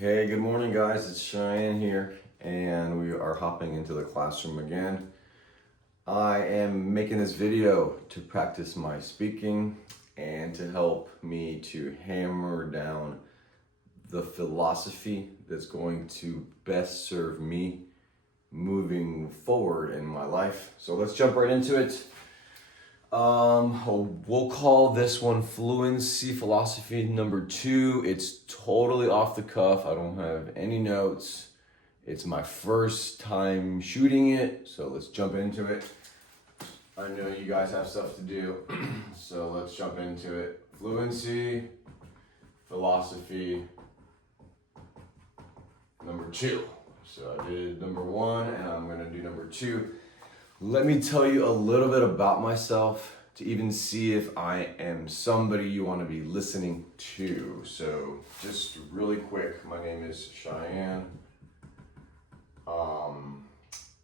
Hey, good morning, guys. It's Cheyenne here, and we are hopping into the classroom again. I am making this video to practice my speaking and to help me to hammer down the philosophy that's going to best serve me moving forward in my life. So let's jump right into it. We'll call this one Fluency Philosophy number 2. It's totally off the cuff. I don't have any notes. It's my first time shooting it, so let's jump into it. I know you guys have stuff to do, so let's jump into it. Fluency Philosophy number 2. So I did number 1, and I'm gonna do number 2. Let me tell you a little bit about myself to even see if I am somebody you want to be listening to. So just really quick, my name is Cheyenne.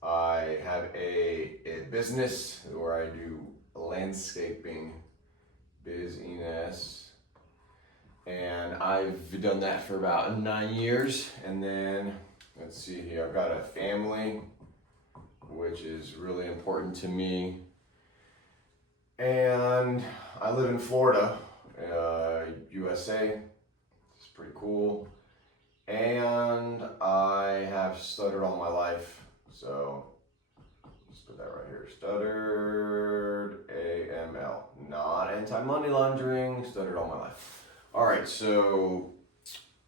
I have a business where I do landscaping business, and I've done that for about 9 years. And then let's see here, I've got a family, which is really important to me. And I live in Florida, USA. It's pretty cool. And I have stuttered all my life. So let's put that right here. Stuttered AML. Not anti-money laundering, stuttered all my life. All right, so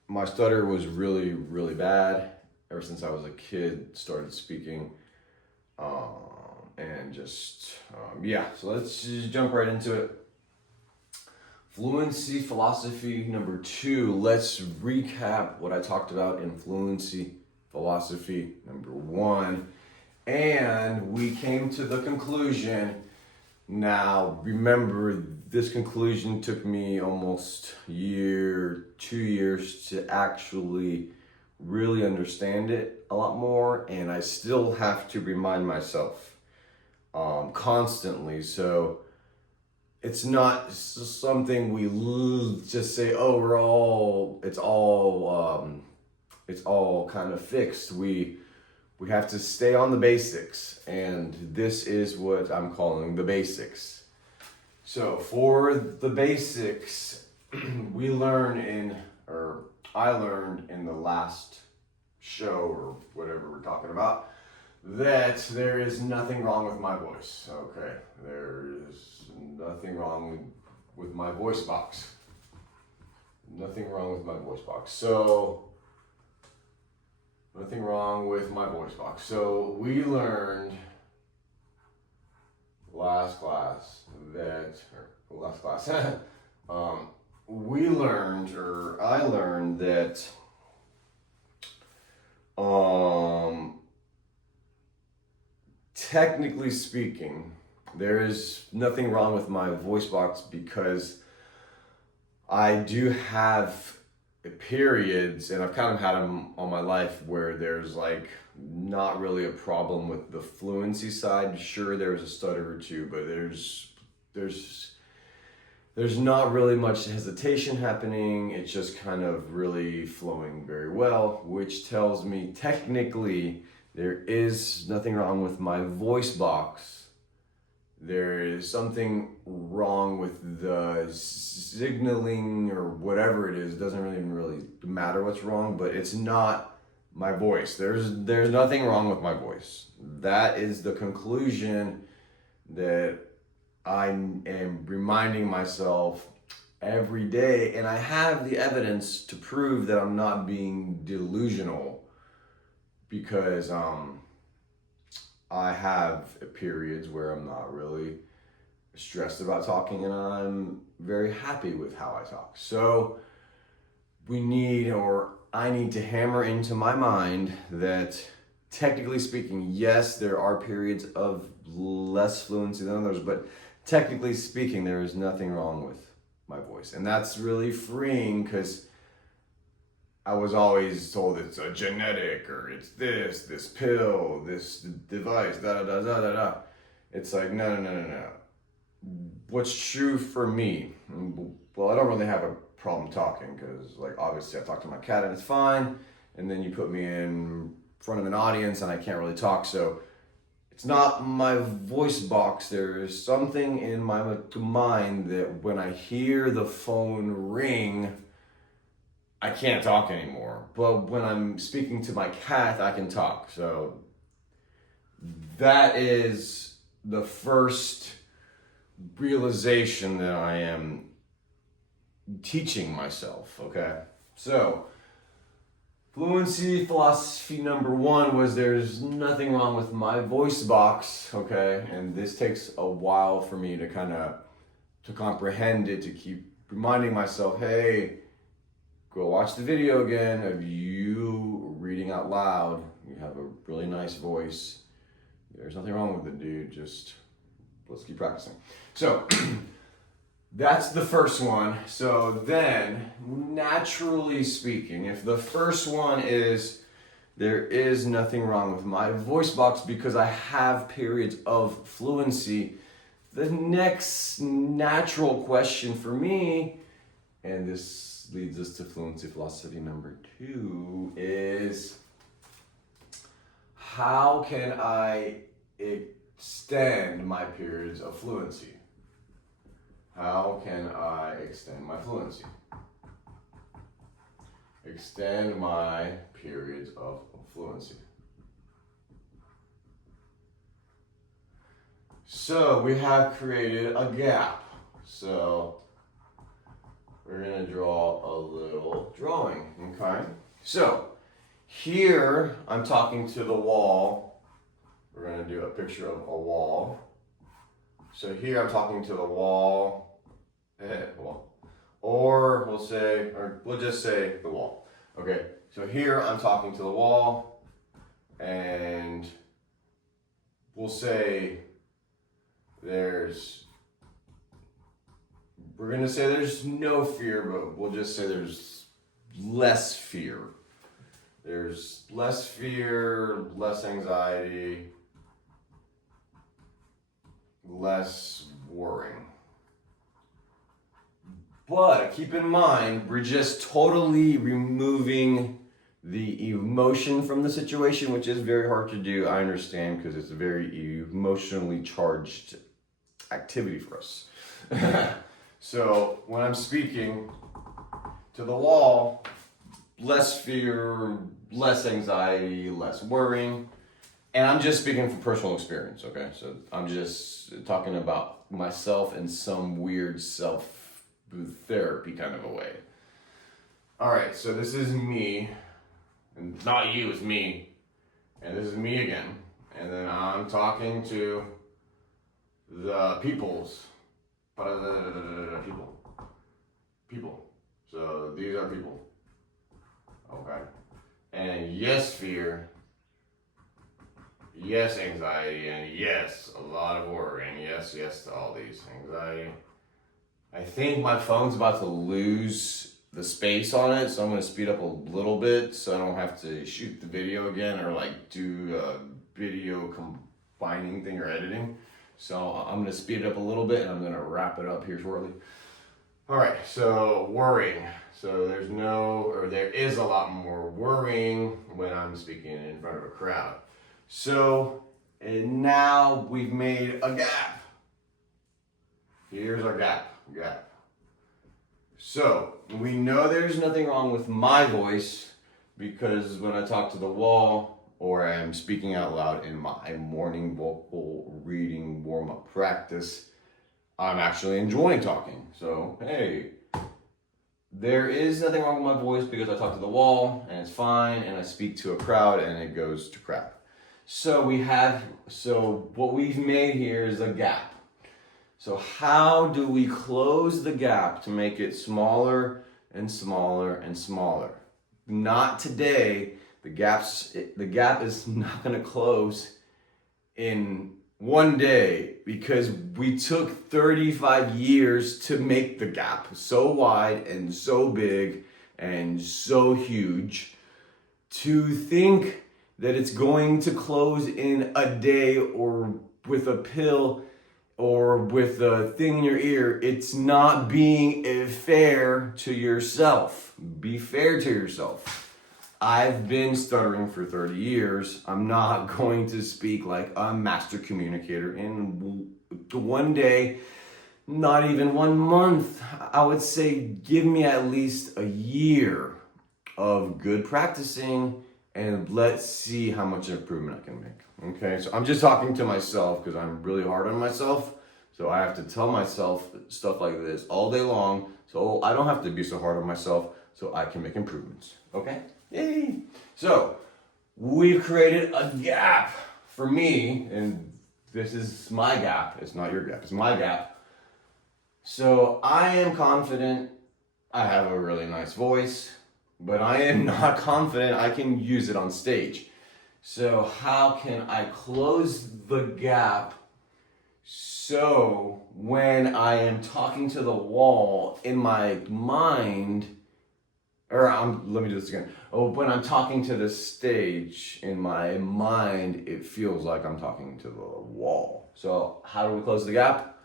my stutter was really, really bad. Ever since I was a kid, started speaking. So let's just jump right into it. Fluency Philosophy number 2. Let's recap what I talked about in Fluency Philosophy number 1. And we came to the conclusion. Now, remember, this conclusion took me almost 2 years to actually really understand it a lot more, and I still have to remind myself constantly. So it's not something we just say, oh, it's all kind of fixed. We have to stay on the basics, and this is what I'm calling the basics. So for the basics, I learned in the last show or whatever we're talking about that there is nothing wrong with my voice. Okay, there is nothing wrong with my voice box. Nothing wrong with my voice box. So nothing wrong with my voice box. So we learned last class I learned that technically speaking, there is nothing wrong with my voice box because I do have periods, and I've kind of had them all my life, where there's like not really a problem with the fluency side. Sure, there's a stutter or two, but there's not really much hesitation happening. It's just kind of really flowing very well, which tells me technically there is nothing wrong with my voice box. There is something wrong with the signaling or whatever it is. It doesn't really matter what's wrong, but it's not my voice. There's nothing wrong with my voice. That is the conclusion that I am reminding myself every day, and I have the evidence to prove that I'm not being delusional, because I have periods where I'm not really stressed about talking, and I'm very happy with how I talk. So I need to hammer into my mind that technically speaking, yes, there are periods of less fluency than others, but technically speaking, there is nothing wrong with my voice. And that's really freeing, because I was always told it's a genetic, or it's this pill, this device, da. It's like, no. What's true for me? Well, I don't really have a problem talking, because like obviously I talk to my cat and it's fine, and then you put me in front of an audience and I can't really talk. So it's not my voice box. There's something in my mind that when I hear the phone ring, I can't talk anymore. But when I'm speaking to my cat, I can talk. So that is the first realization that I am teaching myself, okay? So, fluency philosophy number 1 was there's nothing wrong with my voice box, okay? And this takes a while for me to to comprehend it, to keep reminding myself, hey, go watch the video again of you reading out loud. You have a really nice voice. There's nothing wrong with it, dude. Just let's keep practicing. So that's the first one. So then, naturally speaking, if the first one is there is nothing wrong with my voice box because I have periods of fluency, the next natural question for me, and this leads us to fluency philosophy number 2, is how can I extend my periods of fluency? How can I extend my fluency? Extend my periods of fluency. So we have created a gap. So we're going to draw a little drawing, okay? So here I'm talking to the wall. We're going to do a picture of a wall. So here I'm talking to the wall, or we'll just say the wall. Okay, so here I'm talking to the wall, and we'll say we're going to say there's no fear, but we'll just say there's less fear. There's less fear, less anxiety, less worrying. But keep in mind, we're just totally removing the emotion from the situation, which is very hard to do. I understand, because it's a very emotionally charged activity for us. So when I'm speaking to the wall, less fear, less anxiety, less worrying. And I'm just speaking from personal experience, okay? So I'm just talking about myself in some weird self-therapy kind of a way. All right, so this is me. And it's not you, it's me. And this is me again. And then I'm talking to the peoples. People. So these are people. Okay. And yes, fear. Yes, anxiety, and yes, a lot of worrying. Yes to all these. Anxiety. I think my phone's about to lose the space on it, so I'm going to speed up a little bit so I don't have to shoot the video again or like do a video combining thing or editing. So I'm going to speed it up a little bit and I'm going to wrap it up here shortly. All right, so worrying. So there is a lot more worrying when I'm speaking in front of a crowd. So, and now we've made a gap. Here's our gap. So, we know there's nothing wrong with my voice because when I talk to the wall or I'm speaking out loud in my morning vocal reading warm-up practice, I'm actually enjoying talking. So, hey, there is nothing wrong with my voice because I talk to the wall and it's fine, and I speak to a crowd and it goes to crap. So what we've made here is a gap. So how do we close the gap to make it smaller and smaller and smaller? Not today. The gap is not going to close in one day because we took 35 years to make the gap so wide and so big and so huge. To think that it's going to close in a day or with a pill, or with a thing in your ear, it's not being fair to yourself. Be fair to yourself. I've been stuttering for 30 years. I'm not going to speak like a master communicator in one day, not even 1 month. I would say give me at least a year of good practicing and let's see how much improvement I can make. Okay, so I'm just talking to myself because I'm really hard on myself. So I have to tell myself stuff like this all day long. So I don't have to be so hard on myself so I can make improvements. Okay? Yay! So we've created a gap for me, and this is my gap. It's not your gap, it's my gap. So I am confident I have a really nice voice, but I am not confident I can use it on stage. So how can I close the gap so when I am talking to the wall in my mind, let me do this again. When I'm talking to the stage in my mind, it feels like I'm talking to the wall. So how do we close the gap?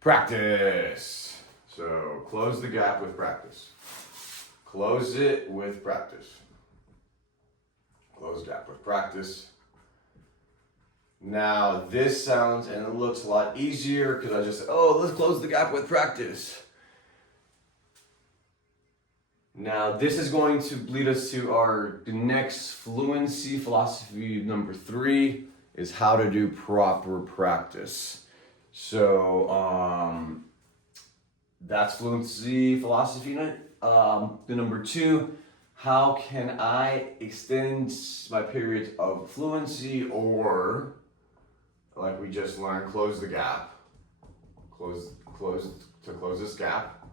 Practice. So close the gap with practice. Close it with practice. Close gap with practice. Now this sounds and it looks a lot easier because I just said, let's close the gap with practice. Now this is going to lead us to the next fluency philosophy number 3 is how to do proper practice. So that's fluency philosophy. The number 2, how can I extend my periods of fluency, or like we just learned, close the gap. Close this gap.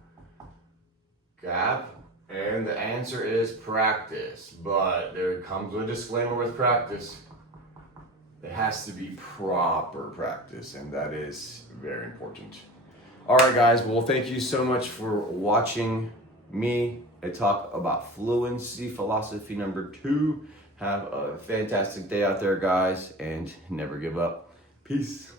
And the answer is practice. But there comes a disclaimer with practice. It has to be proper practice, and that is very important. All right, guys. Well, thank you so much for watching me talk about fluency philosophy number 2. Have a fantastic day out there, guys, and never give up. Peace.